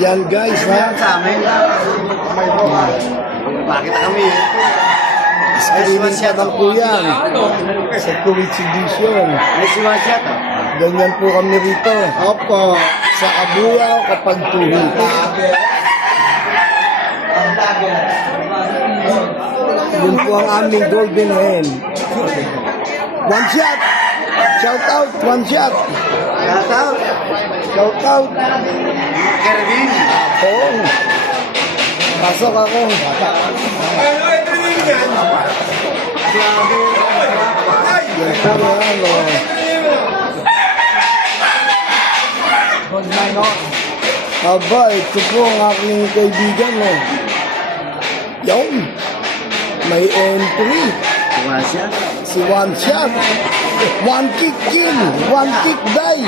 Yan guys, ha? Sa amin. Bakit kami? Screening pa lang po yan. Sa Kuwait Edition. May siwasya to. Ganyan po kami rito. Opo. Sa Abuya kapag tuwid. Yun po ang aming golden hen. One shot! Shout out! One shot! Shout out. Shout out! Kervin. Oo. Pasok ako. Yan po yan, Aba, ito po ang aking kaibigan, Yan. May entry. Siwasya. Si One Shot. One kick kill. One kick die.